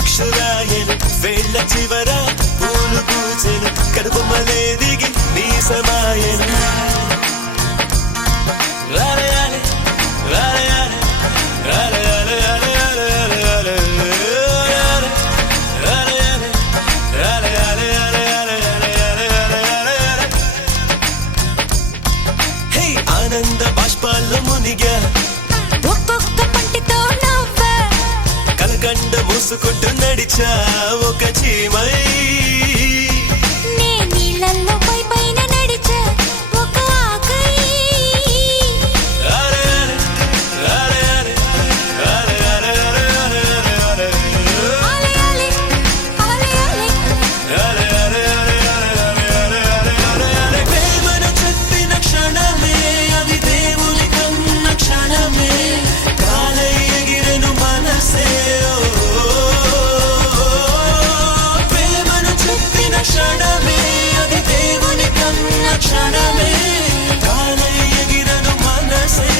పక్షురాయను వేళ్ళ చివర పూలు పూచెను కడుపుమలే దిగి నీ సమాయను ఆనంద బాష్పాల్లో మునిగా ఒక్కొక్క పంటితో నవ్వా కలకండ మూసుకుంటూ నడిచా ఒక చీమై నే నీళ్ళల్లో పైన నడిచా ఒక ఆకై ప్రేమను చెప్పిన క్షణమే అది దేవుని కన్న క్షణమే కాలై ఎగిరెను మనసే ప్రేమను చెప్పిన క్షణమే అది దేవుని కన్న క్షణమే కాలై ఎగిరెను మనసే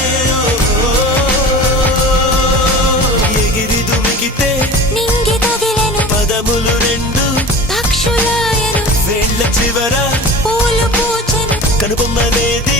ఎగిరి దుమికితే నింగి తగిలెను పదములు రెండు పక్షులాయను వేళ్ళ చివర పూలు పూచెను కనుబొమ్మలేది